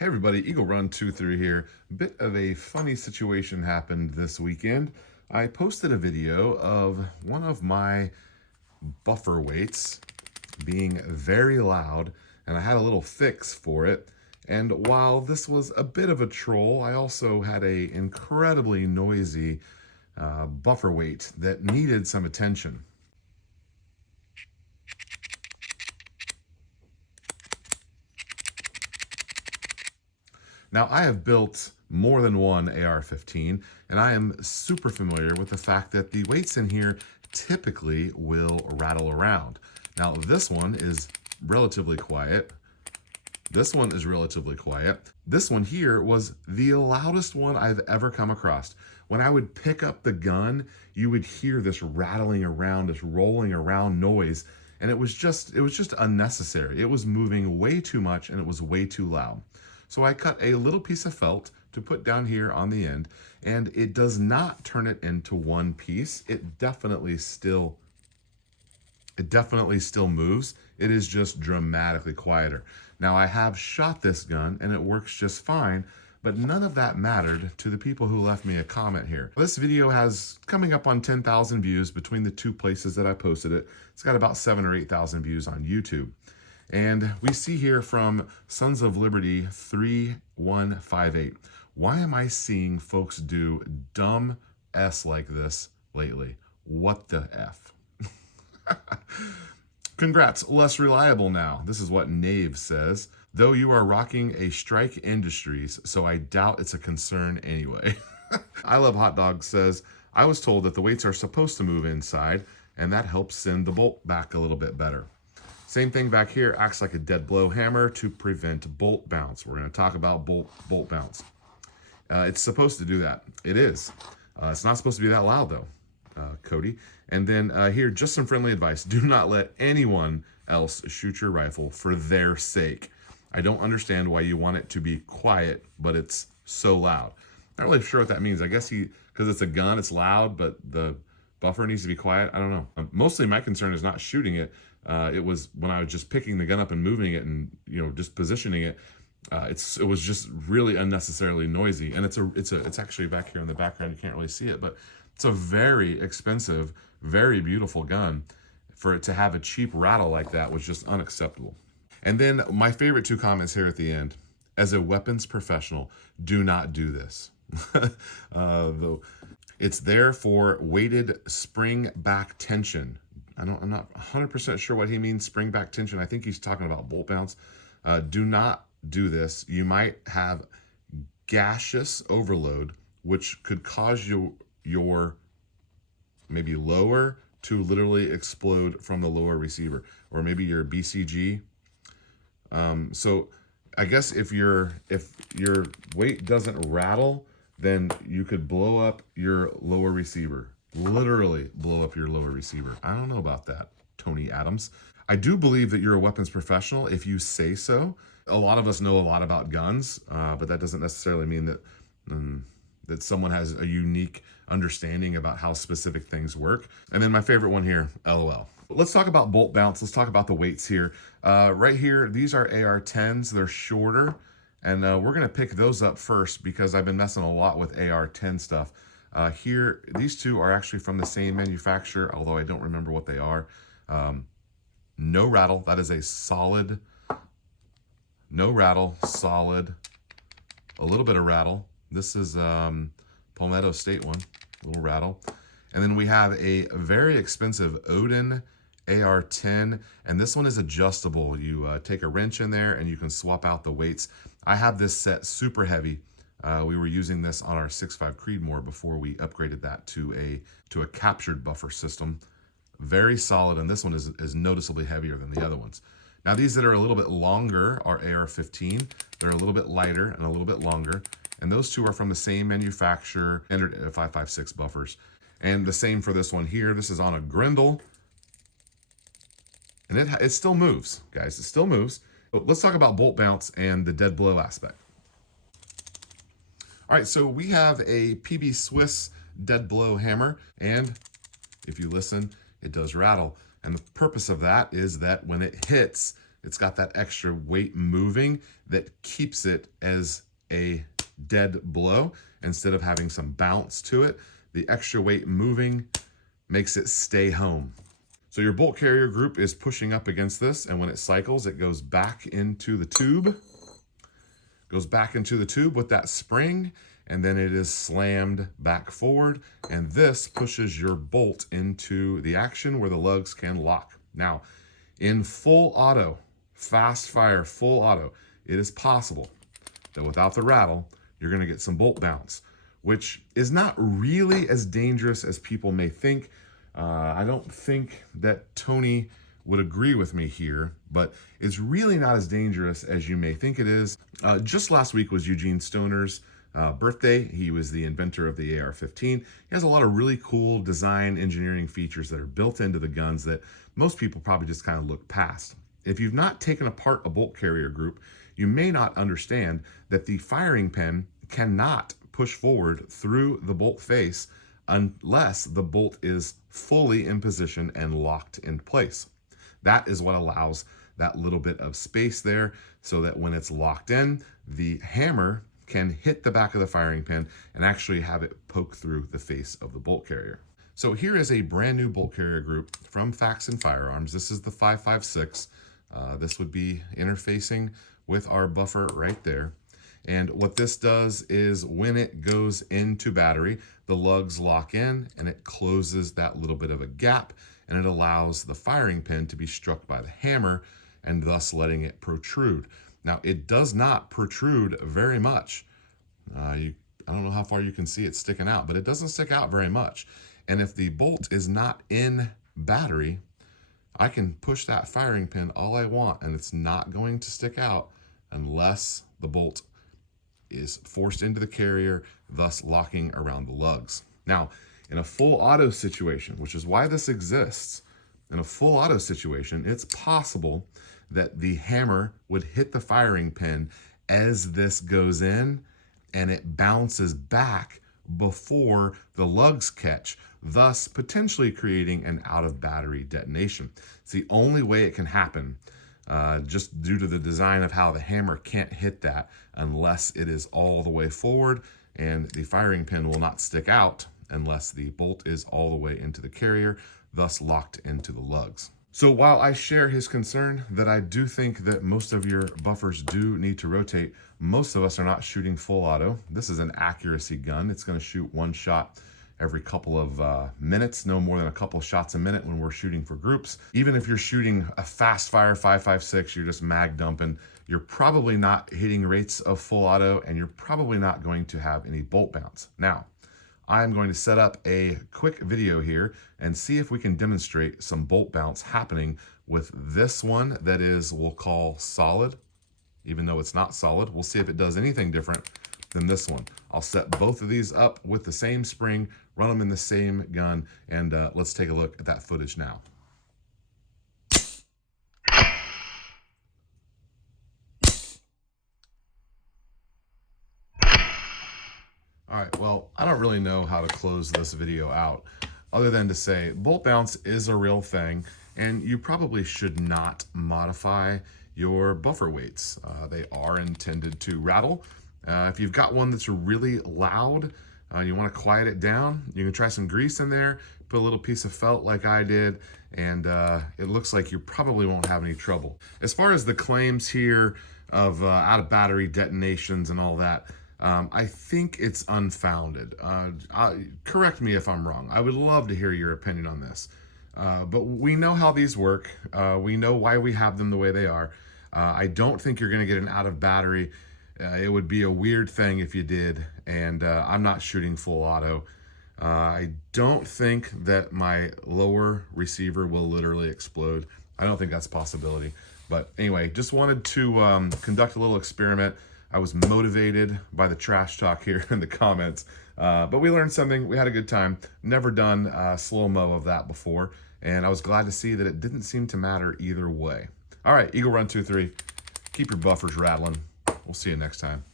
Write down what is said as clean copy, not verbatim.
Hey everybody, Eagle Run 23 here. Bit of a funny situation happened this weekend. I posted a video of one of my buffer weights being very loud, and I had a little fix for it. And while this was a bit of a troll, I also had a incredibly noisy buffer weight that needed some attention. Now, I have built more than one AR-15, and I am super familiar with the fact that the weights in here typically will rattle around. Now, this one is relatively quiet. This one is relatively quiet. This one here was the loudest one I've ever come across. When I would pick up the gun, you would hear this rattling around, this rolling around noise, and it was just unnecessary. It was moving way too much and it was way too loud. So I cut a little piece of felt to put down here on the end, and it does not turn it into one piece. It definitely still moves. It is just dramatically quieter. Now, I have shot this gun and it works just fine, but none of that mattered to the people who left me a comment here. This video has coming up on 10,000 views between the two places that I posted it. It's got about 7,000 or 8,000 views on YouTube. And we see here from Sons of Liberty 3158. Why am I seeing folks do dumb S like this lately? What the F? Congrats, less reliable now. This is what Nave says. Though you are rocking a Strike Industries, so I doubt it's a concern anyway. I Love Hot Dog says, I was told that the weights are supposed to move inside, and that helps send the bolt back a little bit better. Same thing back here, acts like a dead blow hammer to prevent bolt bounce. We're going to talk about bolt bounce. It's supposed to do that. It is. It's not supposed to be that loud though, Cody. And then here, just some friendly advice. Do not let anyone else shoot your rifle for their sake. I don't understand why you want it to be quiet, but it's so loud. Not really sure what that means. I guess because it's a gun, it's loud, but the buffer needs to be quiet. I don't know. Mostly my concern is not shooting it. It was when I was just picking the gun up and moving it and just positioning it. It was just really unnecessarily noisy, and it's actually back here in the background. You can't really see it, but it's a very expensive, very beautiful gun. For it to have a cheap rattle like that was just unacceptable. And then my favorite two comments here at the end: as a weapons professional, do not do this. Though it's there for weighted spring back tension. I'm not 100% sure what he means, spring back tension. I think he's talking about bolt bounce. Do not do this. You might have gaseous overload, which could cause your maybe lower to literally explode from the lower receiver, or maybe your BCG. So I guess if your weight doesn't rattle, then you could blow up your lower receiver. Literally blow up your lower receiver. I don't know about that, Tony Adams. I do believe that you're a weapons professional if you say so. A lot of us know a lot about guns, but that doesn't necessarily mean that that someone has a unique understanding about how specific things work. And then my favorite one here, LOL. Let's talk about bolt bounce. Let's talk about the weights here. Right here, these are AR-10s. They're shorter, and we're gonna pick those up first because I've been messing a lot with AR-10 stuff. Here, these two are actually from the same manufacturer, although I don't remember what they are. No rattle, that is a solid, no rattle, solid, a little bit of rattle. This is Palmetto State one, a little rattle. And then we have a very expensive Odin AR-10, and this one is adjustable. You take a wrench in there and you can swap out the weights. I have this set super heavy. We were using this on our 6.5 Creedmoor before we upgraded that to a captured buffer system. Very solid, and this one is noticeably heavier than the other ones. Now these that are a little bit longer are AR-15. They're a little bit lighter and a little bit longer, and those two are from the same manufacturer, standard 5.56 buffers. And the same for this one here. This is on a Grendel, and it still moves, guys. It still moves. But let's talk about bolt bounce and the dead blow aspect. All right, so we have a PB Swiss dead blow hammer, and if you listen, it does rattle. And the purpose of that is that when it hits, It's got that extra weight moving that keeps it as a dead blow instead of having some bounce to it. The extra weight moving makes it stay home. So your bolt carrier group is pushing up against this, and when it cycles, it goes back into the tube. Goes back into the tube with that spring, and then it is slammed back forward, and this pushes your bolt into the action where the lugs can lock. Now, in full auto, fast fire, full auto, it is possible that without the rattle, you're gonna get some bolt bounce, which is not really as dangerous as people may think. I don't think that Tony would agree with me here, but it's really not as dangerous as you may think it is. Just last week was Eugene Stoner's birthday. He was the inventor of the AR-15. He has a lot of really cool design engineering features that are built into the guns that most people probably just kind of look past. If you've not taken apart a bolt carrier group, you may not understand that the firing pin cannot push forward through the bolt face unless the bolt is fully in position and locked in place. That is what allows that little bit of space there so that when it's locked in, the hammer can hit the back of the firing pin and actually have it poke through the face of the bolt carrier. So here is a brand new bolt carrier group from Facts and Firearms. This is the 5.56. This would be interfacing with our buffer right there. And what this does is when it goes into battery, the lugs lock in and it closes that little bit of a gap, and it allows the firing pin to be struck by the hammer and thus letting it protrude. Now, it does not protrude very much. I don't know how far you can see it sticking out, but it doesn't stick out very much. And if the bolt is not in battery, I can push that firing pin all I want and it's not going to stick out unless the bolt is forced into the carrier, thus locking around the lugs. Now, in a full auto situation, which is why this exists, in a full auto situation, it's possible that the hammer would hit the firing pin as this goes in and it bounces back before the lugs catch, thus potentially creating an out of battery detonation. It's the only way it can happen, just due to the design of how the hammer can't hit that unless it is all the way forward, and the firing pin will not stick out unless the bolt is all the way into the carrier, thus locked into the lugs. So while I share his concern that I do think that most of your buffers do need to rotate, most of us are not shooting full auto. This is an accuracy gun. It's going to shoot one shot every couple of minutes, no more than a couple shots a minute when we're shooting for groups. Even if you're shooting a fast fire 5.56, you're just mag dumping, you're probably not hitting rates of full auto and you're probably not going to have any bolt bounce. Now, I'm going to set up a quick video here and see if we can demonstrate some bolt bounce happening with this one that is, we'll call solid, even though it's not solid. We'll see if it does anything different than this one. I'll set both of these up with the same spring, run them in the same gun, and let's take a look at that footage now. All right, well, I don't really know how to close this video out other than to say bolt bounce is a real thing, and you probably should not modify your buffer weights. They are intended to rattle. If you've got one that's really loud, you want to quiet it down, you can try some grease in there, put a little piece of felt like I did, and it looks like you probably won't have any trouble. As far as the claims here of out of battery detonations and all that, I think it's unfounded. Correct me if I'm wrong. I would love to hear your opinion on this. But we know how these work. We know why we have them the way they are. I don't think you're going to get an out of battery. It would be a weird thing if you did, and I'm not shooting full auto. I don't think that my lower receiver will literally explode. I don't think that's a possibility. But anyway, just wanted to conduct a little experiment. I was motivated by the trash talk here in the comments, but we learned something. We had a good time. Never done slow-mo of that before, and I was glad to see that it didn't seem to matter either way. All right, Eagle Run 2-3. Keep your buffers rattling. We'll see you next time.